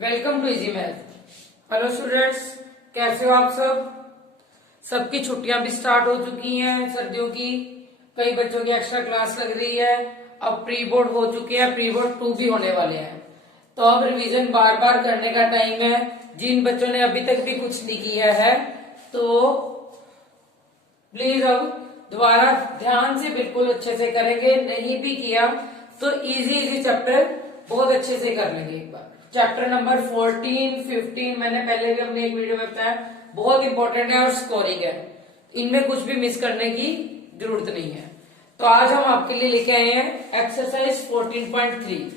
Welcome to easy math. Hello students, कैसे हो आप सब? सबकी छुट्टियां भी स्टार्ट हो चुकी हैं सर्दियों की। कई बच्चों की एक्स्ट्रा क्लास लग रही है। अब प्री बोर्ड हो चुके हैं, प्री बोर्ड 2 भी होने वाले हैं। तो अब रिवीजन बार बार करने का टाइम है। जिन बच्चों ने अभी तक भी कुछ नहीं किया है तो प्लीज अब दोबारा ध्यान से बिल्कुल अच्छे से करेंगे। नहीं भी किया तो इजी चैप्टर बहुत अच्छे से कर लेंगे। एक बार चैप्टर नंबर 14, 15 मैंने पहले भी अपने एक वीडियो में बताया, बहुत इंपॉर्टेंट है और स्कोरिंग है। इनमें कुछ भी मिस करने की जरूरत नहीं है। तो आज हम आपके लिए लेके आए हैं एक्सरसाइज 14.3।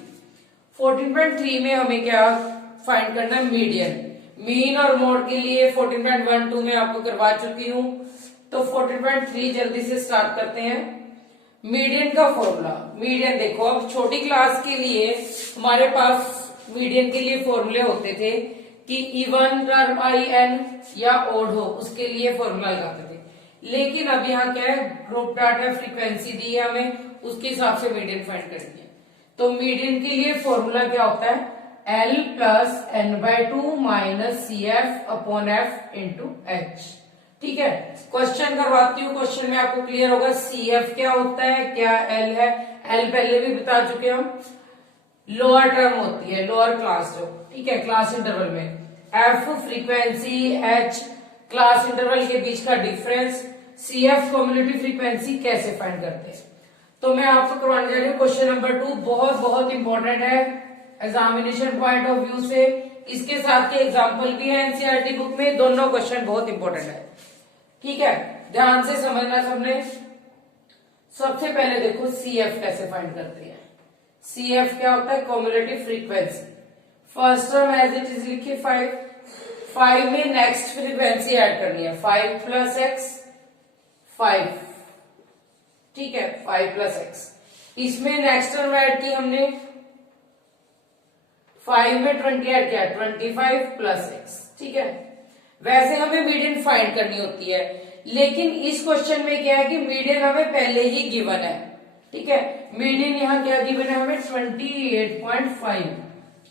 14.3 में हमें क्या फाइंड करना है? मीडियन। मीन और मोड के लिए 14.12 में आपको करवा चुकी हूं। तो 14.3 जल्दी से स्टार्ट करते हैं। मीडियन का फॉर्मूला। मीडियन देखो, अब छोटी क्लास के लिए हमारे पास मीडियन के लिए फॉर्मूले होते थे कि इवन टर्म आई एन या ओड हो, उसके लिए फॉर्मूला लगाते थे। लेकिन अब यहाँ क्या है, ग्रुप डाटा फ्रीक्वेंसी दी है हमें, उसके हिसाब से मीडियन फाइंड करनी है। तो मीडियन के लिए फॉर्मूला क्या होता है? L plus n/2 minus CF upon F into H। ठीक है, क्वेश्चन करवाती हूँ। क्वेश्चन में आपको क्लियर होगा CF क्या होता है, क्या L है। L पहले भी बता चुके हम, लोअर टर्म होती है, लोअर क्लास जो, ठीक है, क्लास इंटरवल में। F frequency, H class interval के बीच का डिफरेंस, CF कम्युनिटी फ्रीक्वेंसी कैसे फाइंड करते हैं। तो मैं आपको करवाने जा रही हूँ क्वेश्चन नंबर 2। बहुत बहुत इंपॉर्टेंट है एग्जामिनेशन पॉइंट ऑफ व्यू से। इसके साथ के एग्जाम्पल भी है एनसीईआरटी बुक में। दोनों क्वेश्चन बहुत इंपॉर्टेंट है, ठीक है, ध्यान से समझना सबने। सबसे पहले देखो CF कैसे फाइंड करते हैं। CF क्या होता है? Cumulative frequency. First term as it is लिखिए 5। 5 में नेक्स्ट फ्रीक्वेंसी ऐड करनी है, 5 प्लस एक्स 5, ठीक है, 5 प्लस एक्स। इसमें नेक्स्ट टर्म ऐड की हमने, 5 में 20 ऐड किया, 25 प्लस एक्स, ठीक है। वैसे हमें मीडियन फाइंड करनी होती है, लेकिन इस क्वेश्चन में क्या है कि मीडियन हमें पहले ही गिवन है, ठीक है। मीडियन यहाँ क्या गिवन है हमें? 28.5।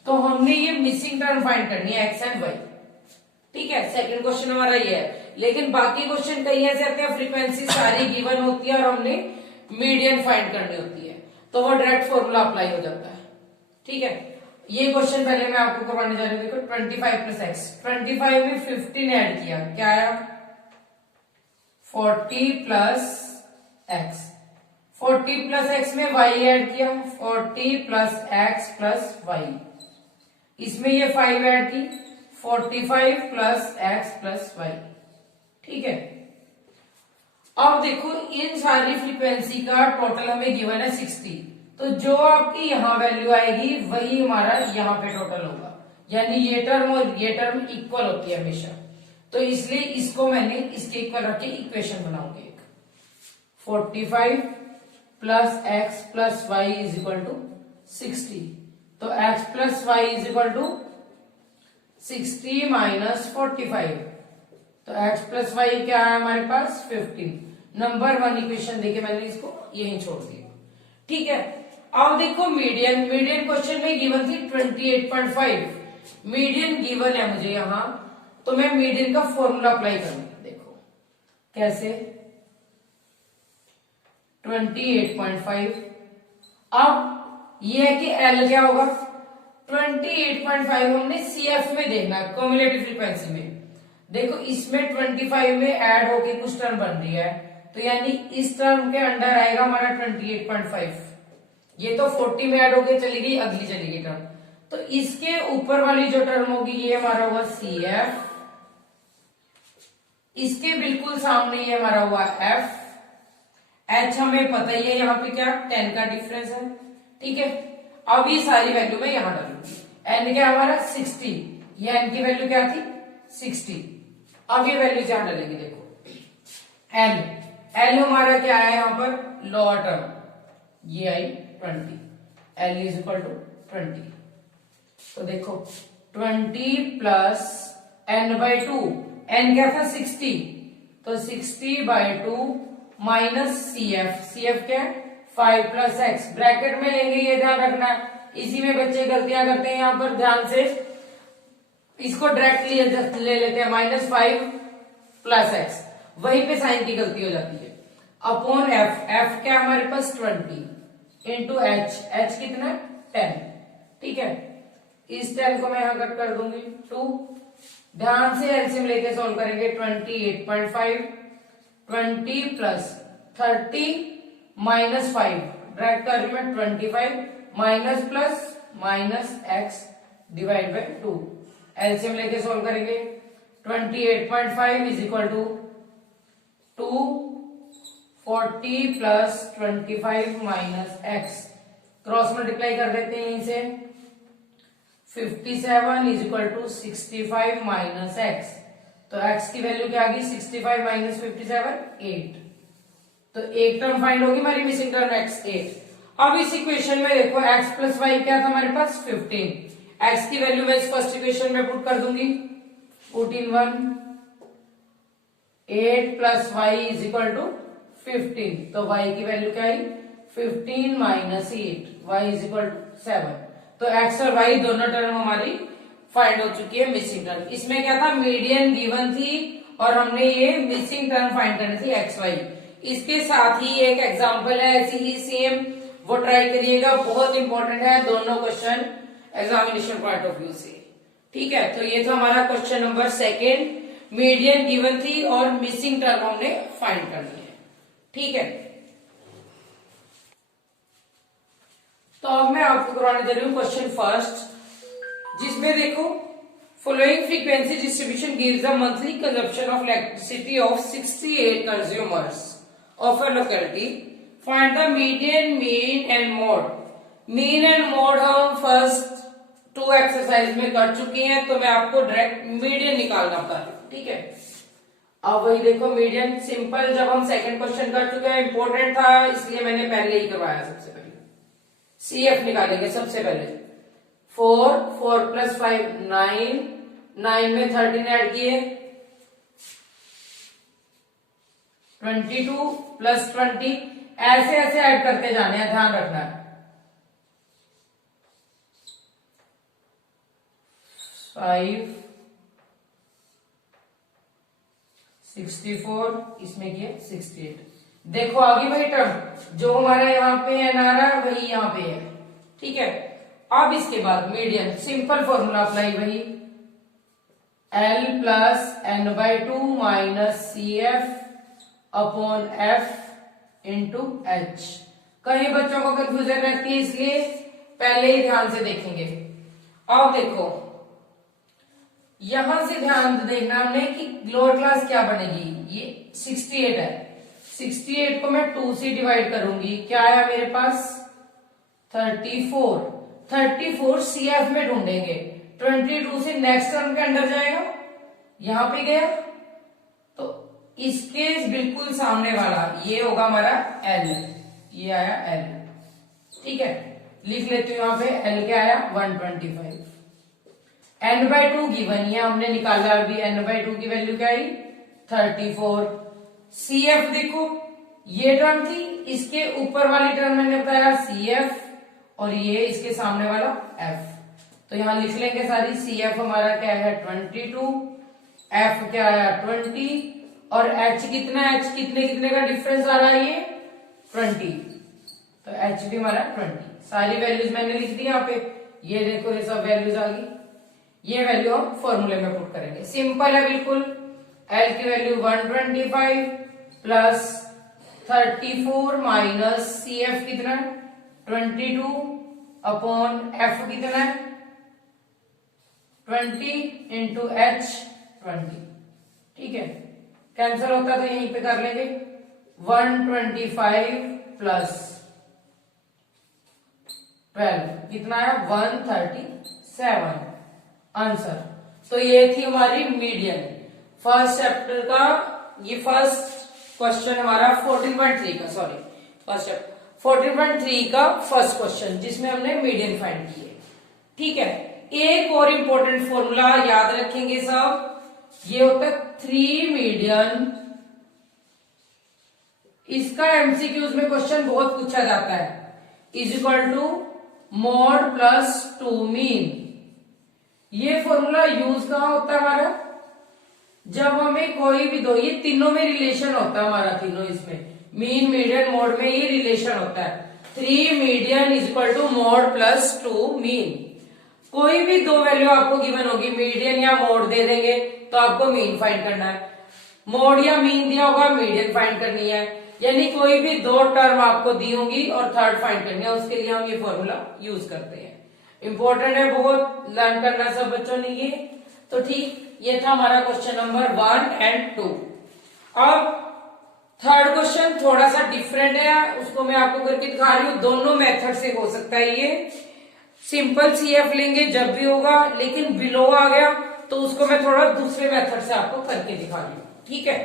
तो हमने ये मिसिंग टर्म फाइंड करनी है एक्स एंड वाई, ठीक है। सेकंड क्वेश्चन हमारा ये है। लेकिन बाकी क्वेश्चन कई ऐसे आते हैं फ्रीक्वेंसी सारी गिवन होती है और हमने मीडियन फाइंड करनी होती है, तो वो डायरेक्ट फॉर्मूला अप्लाई हो जाता है, ठीक है। ये क्वेश्चन पहले मैं आपको करवाने जा रही हूँ। देखो 25 प्लस एक्स, 25 में 15 ऐड किया, क्या आया? 40 प्लस एक्स। 40 प्लस एक्स में y ऐड किया, 40 प्लस एक्स प्लस वाई। इसमें ये 5 ऐड की, 45 प्लस एक्स प्लस वाई, ठीक है। अब देखो इन सारी फ्रीक्वेंसी का टोटल हमें गिवन है 60। तो जो आपकी यहां वैल्यू आएगी वही हमारा यहाँ पे टोटल होगा, यानी ये टर्म और ये टर्म इक्वल होती है हमेशा। तो इसलिए इसको मैंने इसके इक्वल रख के इक्वेशन बनाऊंगी। 45 plus X plus Y is equal to 60। तो X plus Y is equal to 60 minus 45। तो एक्स प्लस वाई क्या है हमारे पास? 15। नंबर 1 इक्वेशन देके मैंने इसको यहीं छोड़ दिया, ठीक है। अब देखो मीडियन। मीडियन क्वेश्चन में गिवन थी 28.5। मीडियन गिवन है मुझे यहां, तो मैं मीडियन का फॉर्मूला अप्लाई करूंगी। देखो कैसे, 28.5। अब ये है कि L क्या होगा? 28.5 हमने CF में देखना है, कम्युलेटिव फ्रीक्वेंसी में। देखो इसमें 25 में ऐड होके कुछ टर्म बन रही है, तो यानी इस टर्म के अंडर आएगा हमारा 28.5। ये तो 40 में ऐड होके चली गई, अगली चली गई टर्म। तो इसके ऊपर वाली जो टर्म होगी ये हमारा हुआ CF। इसके बिल्कुल सामने ये हमारा हुआ F। H हमें पता ही है, यहाँ पे क्या 10 का डिफरेंस है, ठीक है। अब ये सारी वैल्यू मैं यहां डालूंगी। N क्या हमारा 60, ये N की वैल्यू क्या थी? 60। अब ये वैल्यू यहां डालेंगे। देखो L हमारा क्या है यहाँ पर? लोअर टर्म, ये आई 20। L is equal to 20। तो देखो 20 प्लस n/2, n क्या था? 60। तो 60/2 माइनस CF क्या है? 5 प्लस एक्स। ब्रैकेट में लेंगे, ये ध्यान रखना। इसी में बच्चे गलतियां करते हैं यहाँ पर, ध्यान से। इसको डायरेक्टली ले लेते हैं -5 प्लस एक्स, वहीं पे साइन की गलती हो जाती है। अपॉन एफ, एफ क्या हमारे पास 20 इंटू एच, एच कितना 10, ठीक है। इस 10 को मैं यहां कट कर दूंगी 2। ध्यान से एलसीएम लेके सॉल्व करेंगे। 28.5, 20 प्लस 30 माइनस 5, डायरेक्ट कर रही मैं 25 minus plus minus X divide by 2। LCM लेके सॉल्व करेंगे। 28.5 is equal to 240 plus 25 minus X, cross multiply कर देते हैं यहीं से। 57 is equal to 65 minus X, तो एक्स की वैल्यू क्या आ गई 65 माइनस 57 8। तो एक टर्म फाइंड होगी हमारी मिसिंग टर्म एक्स 8। अब इस इक्वेशन में देखो एक्स प्लस वाई क्या था हमारे पास 15। एक्स की वैल्यू मैं इस फर्स्ट इक्वेशन में पुट कर दूंगी। 14 8 plus Y is equal to 15, तो वाई की वैल्यू क्या आई 15 minus 8, Y is equal to 7। तो एक्स और वाई दोनों टर्म हमारी फाइंड हो चुकी है मिसिंग टर्म। इसमें क्या था मीडियन गिवन थी और हमने ये मिसिंग टर्म फाइंड करनी थी एक्स वाई। इसके साथ ही एक एग्जांपल है ऐसी ही सेम, वो ट्राई करिएगा, बहुत इंपॉर्टेंट है दोनों question examination point of view से, ठीक है। तो ये था हमारा क्वेश्चन नंबर 2, मीडियन गिवन थी और मिसिंग टर्म हमने फाइंड करनी है, ठीक है। तो अब मैं आपको करवाने जा रही हूँ क्वेश्चन फर्स्ट, जिसमें देखो following frequency distribution gives the monthly consumption of elasticity of 68 consumers of a locality, find the median, mean and mode. Mean and mode हम फर्स्ट 2 एक्सरसाइज में कर चुके हैं, तो मैं आपको डायरेक्ट मीडियन निकालना बता रही हूँ, ठीक है। अब वही देखो मीडियन सिंपल, जब हम सेकंड क्वेश्चन कर चुके हैं, इंपॉर्टेंट था इसलिए मैंने पहले ही करवाया। सबसे पहले CF निकालेंगे सबसे पहले। 4 प्लस 5 9, 9 में 13 ऐड किए, 22 प्लस 20, ऐसे ऐसे ऐड करते जाने हैं, ध्यान रखना है। 5 64, इसमें किए 68। देखो आगे वही टर्म जो हमारा यहाँ पे एन आ रहा है वही यहाँ पे है, ठीक है। अब इसके बाद मीडियन, सिंपल फॉर्मूला अप्लाई वही, L plus N by 2 minus CF upon F into H। कई बच्चों को कंफ्यूजन रहती है, इसलिए पहले ही ध्यान से देखेंगे। अब देखो यहां से ध्यान देखना हमने कि लोअर क्लास क्या बनेगी, ये 68 है, 68 को मैं 2 से डिवाइड करूंगी, क्या आया मेरे पास 34। 34 CF में ढूंढेंगे, 22 से नेक्स्ट टर्म के अंदर जाएगा, यहां पे गया, तो इसके बिल्कुल सामने वाला ये होगा हमारा L, ये आया L, ठीक है। लिख लेते हो यहाँ पे L क्या आया 125। n बाई 2 गिवन, ये हमने निकाला अभी, n बाई 2 की वैल्यू क्या आई 34। CF देखो ये टर्म थी, इसके ऊपर वाली टर्म मैंने बताया CF, और ये इसके सामने वाला F, तो यहां लिख लेंगे सारी। CF हमारा क्या है 22, F क्या आया 20, और H कितना, H कितने कितने का डिफरेंस आ रहा है ये 20, तो H भी हमारा 20। सारी वैल्यूज मैंने लिख दी यहाँ पे, ये देखो ये सब वैल्यूज आ गई। ये वैल्यू हम फॉर्मूले में पुट करेंगे, सिंपल है बिल्कुल। L की वैल्यू 125 प्लस 34 माइनस CF कितना 22 अपॉन F कितना है 20 इंटू H 20, ठीक है। कैंसिल होता तो यहीं पे कर लेंगे। 125 प्लस 12 कितना है 137 आंसर। तो ये थी हमारी मीडियन फर्स्ट चैप्टर का, ये फर्स्ट क्वेश्चन हमारा 14.3 का, सॉरी फर्स्ट चैप्टर 14.3 का फर्स्ट क्वेश्चन, जिसमें हमने मीडियन फाइंड की है, ठीक है। एक और इंपॉर्टेंट फॉर्मूला याद रखेंगे सब, ये होता है 3 मीडियन। इसका एमसीक्यूज में क्वेश्चन बहुत पूछा जाता है, is equal to mode plus 2 mean. ये फॉर्मूला यूज कहाँ होता है हमारा, जब हमें कोई भी दो, ये तीनों में रिलेशन होता है हमारा, तीनों इसमें मीन मीडियन मोड में ये रिलेशन होता है। 3 median is equal to mode plus 2 mean. कोई भी दो वैल्यू आपको गिवन होगी, मीडियन या मोड दे देंगे तो आपको मीन फाइंड करना है, मोड या मीन दिया होगा मीडियन फाइंड करनी है, यानी कोई भी दो टर्म आपको दी होगी और थर्ड फाइंड करनी है, उसके लिए हम ये फॉर्मूला यूज करते हैं। इंपॉर्टेंट है बहुत, लर्न करना सब बच्चों ने ये। तो ठीक, ये था हमारा क्वेश्चन नंबर 1 और 2। अब थर्ड क्वेश्चन थोड़ा सा डिफरेंट है, उसको मैं आपको करके दिखा रही हूँ। दोनों मेथड से हो सकता है ये, सिंपल CF लेंगे जब भी होगा, लेकिन बिलो आ गया तो उसको मैं थोड़ा दूसरे मेथड से आपको करके दिखा रही हूँ, ठीक है।